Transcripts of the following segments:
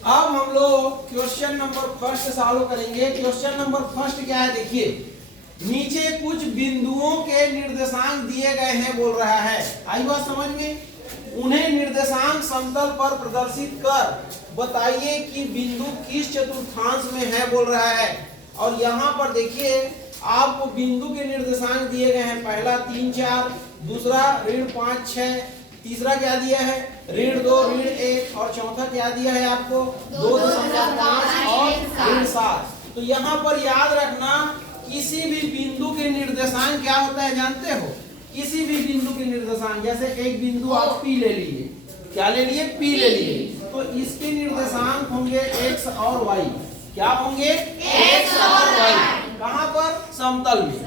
अब हम लोग क्वेश्चन नंबर फर्स्ट सॉल्व करेंगे। क्वेश्चन नंबर फर्स्ट क्या है, देखिए नीचे कुछ बिंदुओं के निर्देशांक दिए गए हैं बोल रहा है। आई बात समझ में। उन्हें निर्देशांक समतल पर प्रदर्शित कर बताइए कि बिंदु किस चतुर्थांश में है बोल रहा है। और यहाँ पर देखिए आपको बिंदु के निर्देशांक दिए गए हैं। पहला 3 4, दूसरा ऋण 5 6, तीसरा क्या दिया है ऋण 2 ऋण 1 और चौथा क्या दिया है आपको 2.5 और ऋण 7। तो यहाँ पर याद रखना किसी भी बिंदु के निर्देशांक क्या होता है जानते हो। किसी भी बिंदु के निर्देशांक, जैसे एक बिंदु आप P ले लिए, क्या ले लिए P ले लिए, तो इसके निर्देशांक होंगे x और y। क्या होंगे x और y। कहाँ पर, समतल में।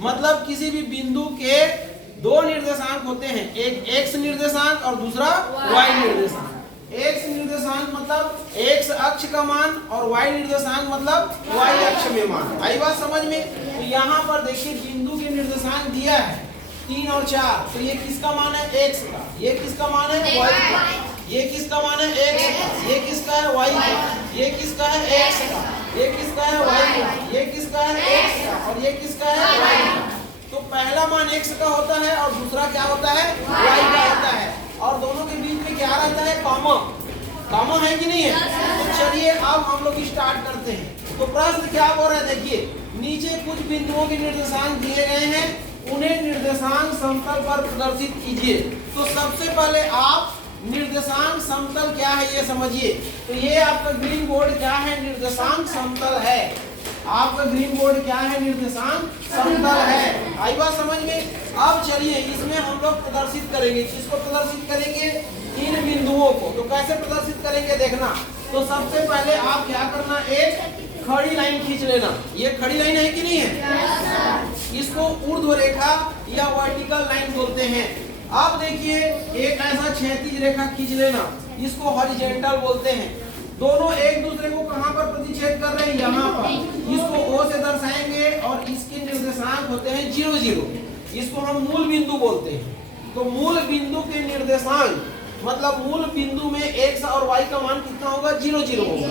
मतलब किसी भी बिंदु के दो निर्देशांक होते हैं, एक x निर्देशांक और दूसरा y निर्देशांक। x निर्देशांक मतलब x अक्ष का मान और y निर्देशांक मतलब y अक्ष में मान। आई बात समझ में। तो यहाँ पर देखिए बिंदु के निर्देशांक दिया है 3 और 4, तो ये किसका मान है x का, ये किसका मान है y का, ये किसका मान है x का, ये किसका है y का, ये किसका है x का, ये किसका है y का, ये किसका है x का और ये किसका है y का। तो पहला मान x का होता है और दूसरा क्या होता है y का होता है। और दोनों के बीच में क्या रहता है, कॉमा। कॉमा है कि नहीं है। तो चलिए अब हम लोग स्टार्ट करते हैं। तो प्रश्न क्या बोल रहा है, देखिए नीचे कुछ बिंदुओं के निर्देशांक दिए गए हैं, उन्हें निर्देशांक समतल पर प्रदर्शित कीजिए। तो सबसे पहले आप निर्देशांक समतल क्या है ये समझिए। तो ये आपका ग्रीन बोर्ड क्या है, निर्देशांक समतल है। आपका ग्रीन बोर्ड क्या है, निर्देशांक समतल है। आई बात समझ में। अब चलिए इसमें हम लोग प्रदर्शित करेंगे, किसको प्रदर्शित करेंगे, इन बिंदुओं को। तो कैसे प्रदर्शित करेंगे देखना। तो सबसे पहले आप क्या करना, एक खड़ी लाइन खींच लेना। ये खड़ी लाइन है कि नहीं है, इसको ऊर्ध्व रेखा या वर्टिकल लाइन बोलते हैं। अब देखिए एक ऐसा क्षैतिज रेखा खींच लेना, इसको हॉरिजॉन्टल बोलते हैं। दोनों एक दूसरे को कहां पर प्रतिच्छेद कर रहे हैं, यहाँ पर। इसको O से दर्शाएंगे और इसके निर्देशांक होते हैं 0 0। इसको हम मूल बिंदु बोलते हैं। तो मूल बिंदु के निर्देशांक मतलब मूल बिंदु में x और y का मान कितना होगा, 0 0 होगा।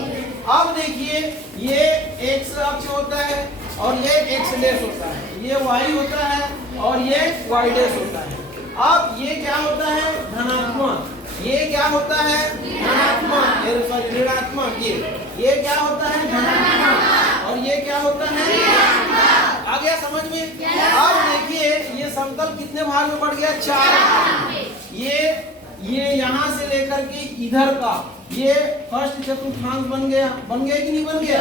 अब देखिए ये x अक्ष होता है और ये x डैश होता है, ये y होता है और ये y डैश होता है। अब ये क्या होता है, धनात्मक, ये क्या होता है धनात्मक, ऋणात्मक। ये क्या होता है धनात्मक और ये क्या होता है, आ गया समझ में। अब देखिए ये समतल कितने भाग में बढ़ गया, 4 भाग। ये यहाँ से लेकर के इधर का ये फर्स्ट चतुर्थांश बन गया। बन गया कि नहीं बन गया,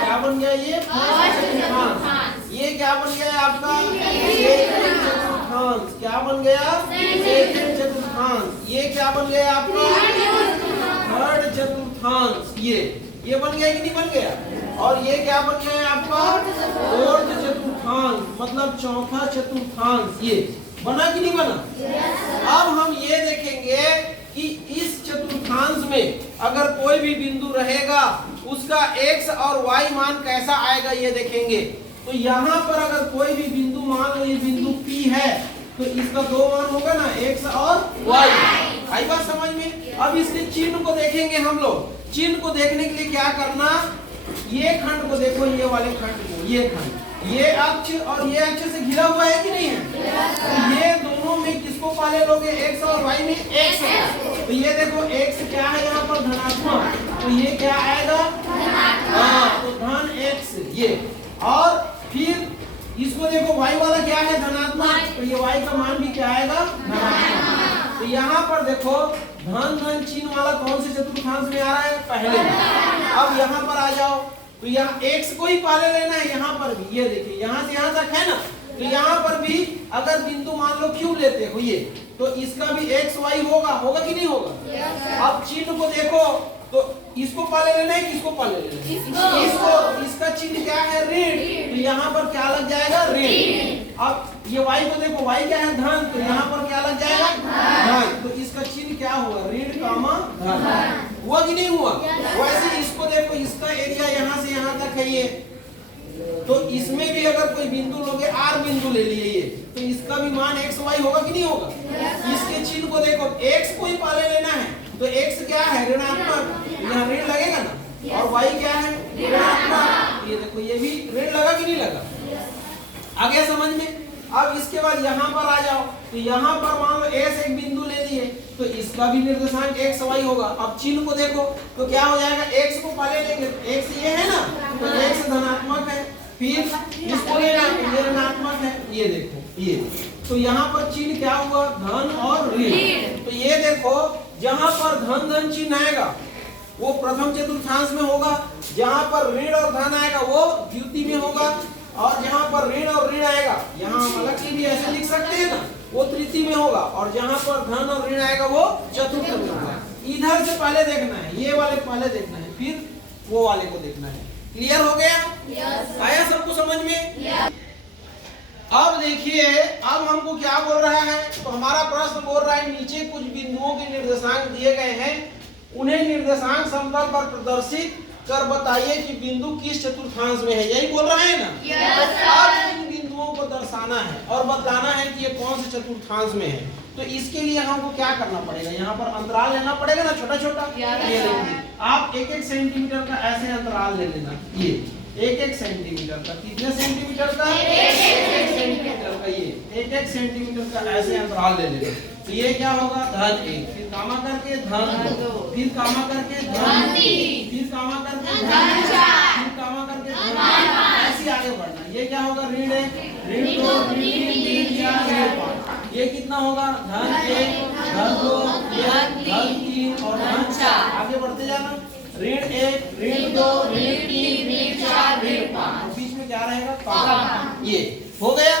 क्या बन गया, ये फर्स्ट चतुर्थांश। ये क्या बन गया आपका सेकंड चतुर्थांश। क्या बन गया, सेकंड चतुर्थांश। ये क्या बन गया आपका, थर्ड चतुर्थांश। ये बन गया कि नहीं बन गया। और ये क्या बन गया आपका, फोर्थ चतुर्थांश मतलब चौथा चतुर्थांश। ये बना कि नहीं बना। अब हम ये देखेंगे कि इस चतुर्थांश में अगर कोई भी बिंदु रहेगा उसका x और y मान कैसा आएगा ये देखेंगे। तो यहाँ पर अगर कोई भी बिंदु, मान लो ये बिंदु P है, तो इसका 2 मान होगा ना, x और y। आई बात समझ में। अब इसके चिन्ह को देखेंगे हम लोग। चिन्ह को देखने के लिए क्या करना, ये खंड को देखो, ये वाले खंड को, ये खंड, ये अक्ष और ये अक्ष से घिरा हुआ है कि नहीं है। तो ये दोनों में किसको पाले लोगे, x और y में x है। तो ये देखो x क्या है यहाँ पर, धनात्मक, तो ये क्या आएगा, तो धन x ये। और फिर इसको देखो y वाला क्या है, धनात्मक, तो ये y का मान भी क्या आएगा, धनात्मक। तो यहाँ पर देखो धन धन चिन्ह वाला कौन से चतुर्थांश में आ रहा है, पहले। अब यहाँ पर आ जाओ, तो यहाँ x को ही पाले लेना है। यहाँ पर भी ये देखिए यहाँ से यहाँ तक है ना, तो यहाँ पर भी अगर बिंदु मान लो Q लेते हो ये, तो इसका भी x y होगा कि नहीं होगा। अब चिन्ह को देखो, तो इसको पाले लेना है, किसको पाले लेना है, इसको। इसका चिन्ह क्या है, ऋण, तो यहाँ पर क्या लग जाएगा, ऋण। अब ये y को देखो, y क्या है, धन, तो यहाँ पर क्या लग जाएगा, धन। तो इसका चिन्ह क्या हुआ, ऋण कामा धन। हुआ कि नहीं हुआ। वैसे इसको देखो, इसका एरिया यहाँ से यहाँ तक है ये, तो इसमें भी अगर कोई बिंदु लोगे, R बिंदु ले लिए ये, तो इसका भी मान x y होगा कि नहीं होगा। इसके चिन्ह को देखो, x को ही पाले लेना है, तो x क्या है, ऋणात्मक, यहाँ आगे समझ में। अब इसके बाद यहाँ पर आ जाओ, तो यहाँ पर मान लो ए से एक बिंदु ले लिए, तो इसका भी निर्देशांक x y होगा। अब चिन्ह को देखो तो क्या हो जाएगा, x को पहले लेंगे, x ये है ना, तो x धनात्मक है, फिर इसको लेना ये ऋणात्मक है, ये देखो ये, तो यहाँ पर चिन्ह क्या हुआ, धन और ऋण। तो ये देखो जहाँ पर धन धन चिन्ह आएगा वो प्रथम चतुर्थांश में होगा, जहाँ पर ऋण और धन आएगा वो द्वितीय में होगा, और जहाँ पर ऋण और ऋण आएगा, यहाँ हम अलग से भी ऐसे लिख सकते हैं ना, वो तृतीय में होगा, और जहाँ पर धन और ऋण आएगा वो चतुर्थ में होगा। इधर से पहले देखना है, ये वाले पहले देखना है, फिर वो वाले को देखना है। क्लियर हो गया? आया सबको समझ में? अब देखिए, अब हमको क्या बोल रहा है, तो हमारा प्रश्न बोल रहा है नीचे कुछ बिंदुओं के निर्देशांक दिए गए हैं, उन्हें निर्देशांक समतल पर प्रदर्शित कर बताइए कि बिंदु किस चतुर्थांश में है। यही बोल रहा है ना? अब इन बिंदुओं को दर्शाना है और बताना है कि ये कौन से चतुर्थांश में है। तो इसके लिए हमको क्या करना पड़ेगा, यहाँ पर अंतराल लेना पड़ेगा ना, छोटा छोटा ये लेंगे। आप 1-1 सेंटीमीटर का ऐसे अंतराल ले लेना, ये 1-1 सेंटीमीटर का, कितने सेंटीमीटर का, 1 सेंटीमीटर का, ये 1-1 सेंटीमीटर का ऐसे अंतराल ले लेना। तो ये क्या होगा, धन 1, फिर कामा करके धन 2, फिर कामा करके धन 3, फिर कामा करके धन 4, फिर कामा करके धन 5, ऐसे आगे बढ़ना। ये क्या होगा, ऋण 1, ऋण 2, ऋण 3, ऋण 4, ऋण 5। ये कितना होगा, धन 1, धन 2, धन 3 और धन 4। आगे बढ़ते जाना, ऋण 1, ऋण 2, ऋण 3, ऋण 4, ऋण 5, बीच में क्या रहेगा, कामा। ये हो गया।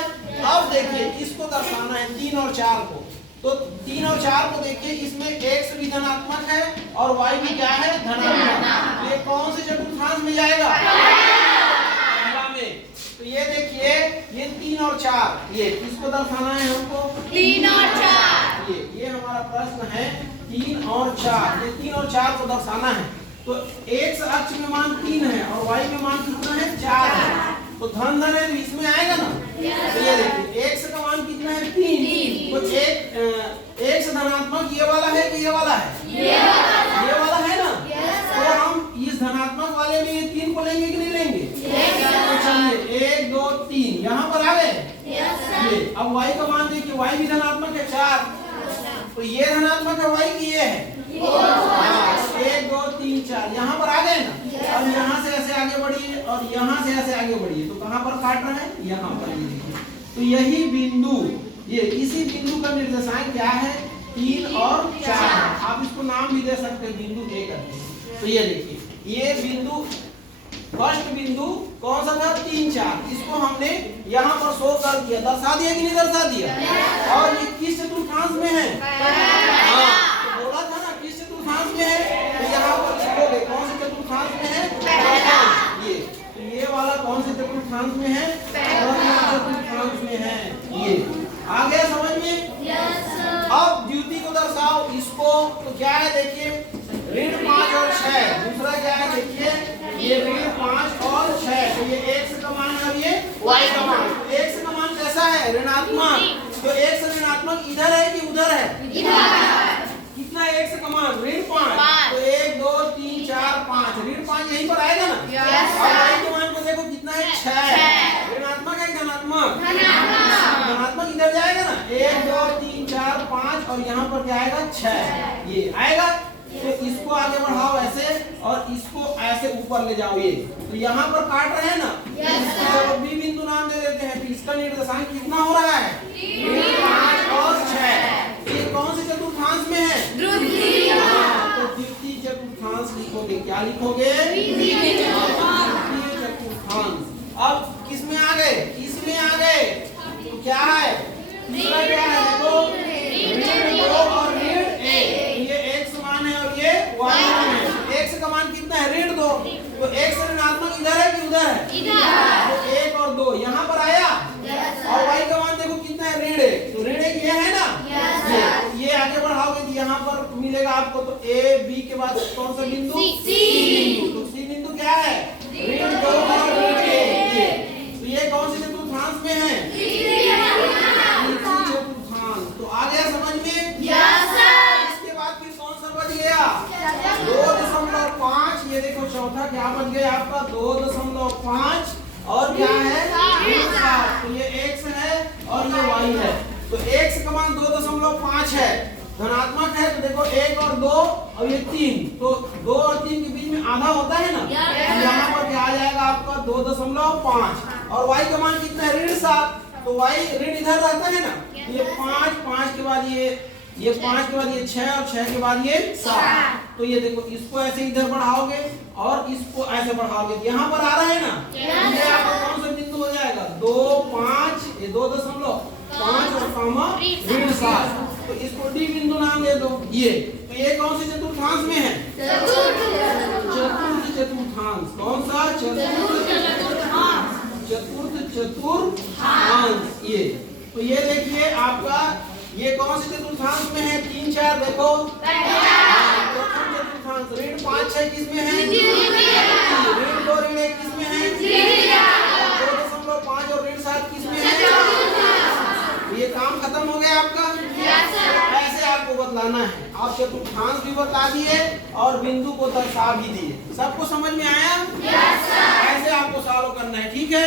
अब देखिए इसको दर्शाना है 3 और 4 को, तो 3 और 4 को देखिए, इसमें x भी धनात्मक है और y भी क्या है, धनात्मक। ये कौन से चतुर्थांश में जाएगा, पहला में। तो ये देखिए ये 3 और 4, ये किसको दर्शाना है हमको, 3 और 4। ये हमारा प्रश्न है 3 और 4, ये 3 और 4 को दर्शाना है। तो x अक्ष में मान 3 है और y में मान कितना है, 4 है, तो धन धन है, इसमें आएगा ना। तो ये देखिए x का मान कितना है, 3, तो x धनात्मक ये वाला है कि ये वाला है, ये वाला है ना। तो हम इस धनात्मक वाले में ये 3 को लेंगे कि नहीं लेंगे, तो चलिए 1 2 3 यहाँ पर आ गए। ये अब y का मान देखिए, y भी धनात्मक है 4, तो ये धनात्मक है y की ये है 1 2 3 4, यहाँ पर आ गए ना। अब यहाँ से ऐसे आगे बढ़िए और यहाँ से ऐसे आगे बढ़िए, तो कहाँ पर काट रहे हैं, यहाँ पर। ये देखिए, तो यही बिंदु, ये इसी बिंदु का निर्देशांक क्या है, 3 और 4। आप इसको नाम भी दे सकते हैं, बिंदु A करके। तो ये देखिए ये बिंदु, फर्स्ट बिंदु कौन सा था, 3 4, इसको हमने यहाँ पर शो कर दिया, दर्शा दिया कि नहीं दर्शा दिया। और ये किस चतुर्थांश में है, तो बोला था ना किस चतुर्थांश में है, तो यहाँ पर लिखोगे कौन से चतुर्थांश में है, ये। तो ये वाला कौन से चतुर्थांश में है, चतुर्थांश में है। ये आ गया समझ में। अब द्वितीय को दर्शाओ इसको, तो क्या है देखिए, ऋण 5 और 6। दूसरा क्या है देखिए, ये ऋण 5 और 6, तो ये x का मान है और ये y का मान। x का मान कैसा है, ऋणात्मक, तो x ऋणात्मक इधर है कि उधर है, कितना है x का मान, ऋण 5, तो 1 2 3 4 5, ऋण 5 यहीं पर आएगा ना। और y के मान को देखो कितना है, 6, ऋणात्मक है धनात्मक, धनात्मक इधर जाएगा ना, 1 2 3 4 5, और यहाँ पर क्या आएगा, 6, ये आएगा। तो इसको आगे बढ़ाओ ऐसे और इसको ऐसे ऊपर ले जाओ, ये तो यहाँ पर काट रहे हैं ना, इसको बी बिंदु नाम दे देते हैं। तो इसका निर्देशांक कितना हो रहा है, 5 और 6। ये कौन से चतुर्थांश में है, द्वितीय। तो द्वितीय चतुर्थांश लिखोगे, क्या लिखोगे, द्वितीय चतुर्थांश। अब किस में आ गए, इसमें आ गए, तो क्या है, तीसरा क्या है, देखो ऋण 2 और ऋण 1, ये x मान है और ये y मान है। x का मान कितना है, ऋण 2, तो x ऋणात्मक इधर है कि उधर है, तो 1 और 2 यहाँ पर आया। और y का मान देखो कितना है, ऋण 1, तो ऋण 1 ये है ना। ये आगे बढ़ाओगे तो यहाँ पर मिलेगा आपको, तो a b के बाद कौन सा बिंदु, c। तो c बिंदु क्या है, ऋण 2 और ऋण 1। तो ये कौन से चतुर्थांश में है, चतुर्थांश। तो आ गया समझ में। इसके बाद फिर कौन सा बच गया, 2.5। ये देखो चौथा क्या बच गया आपका, 2.5 और क्या है ऋण 7। तो ये x है और ये y है। तो x का मान 2.5 है, धनात्मक है। तो देखो 1 और 2 और ये 3, तो 2 और 3 के बीच में आधा होता है ना, यहाँ पर क्या आ जाएगा आपका 2.5। और y का मान कितना है ऋण 7, तो y ऋण इधर रहता है ना, ये 5 के बाद ये 5 के बाद ये 6 और 6 के बाद ये 7। तो ये देखो इसको ऐसे इधर बढ़ाओगे और इसको ऐसे बढ़ाओगे, यहाँ पर आ रहा है ना, ये आपका कौन सा बिंदु हो जाएगा 2, 5, ये 2.5 और कामा ऋण 7। तो इसको डी बिंदु नाम दे दो। ये तो ये कौन से चतुर्थांश में है, चतुर्थ चतुर्थांश। कौन सा चतुर्थ चतुर्थांश। ये तो ये देखिए आपका ये कौन से चतुर्थांश में है, 3, 4 देखो प्रथम चतुर्थांश। ऋण 5, 6 किसमें है, ऋण 2 ऋण 1 किसमें है, 2.5 और ऋण 7 किसमें है। ये काम खत्म हो गया आपका। ऐसे आपको बतलाना है, आप चतुर्थांश भी बता दिए और बिंदु को दर्शा भी दिए। सबको समझ में आया? ऐसे आपको सॉल्व करना है, ठीक है।